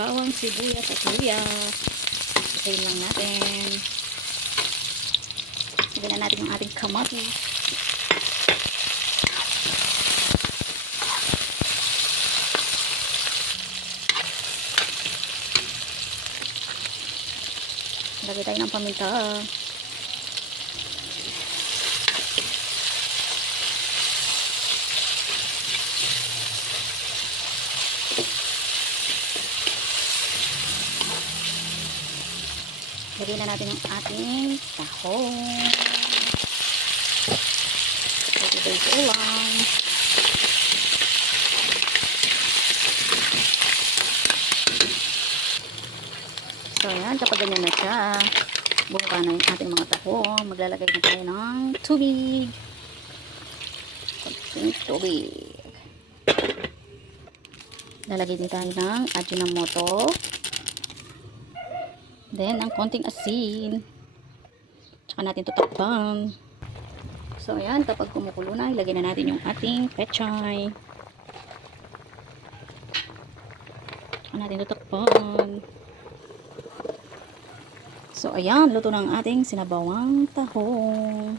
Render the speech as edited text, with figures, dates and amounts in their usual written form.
bawang, sibuyas at luya. Isayin lang natin. Lagyan na natin yung ating kamatis. Lagay tayo ng paminta. Lagay na natin yung ating tahong. Lagay ito ulang. So yan, kapag ganyan na siya, buka na yung ating mga tahong. Maglalagay na tayo ng tubig. Konting tubig. Lalagay din tayo ng Ajinomoto. Then, ang konting asin. Tsaka natin tutakpan. So, ayan. Kapag kumukulo na, ilagay na natin yung ating pechay. Tsaka natin tutakpan. So, ayan. Luto ng ating sinabawang tahong.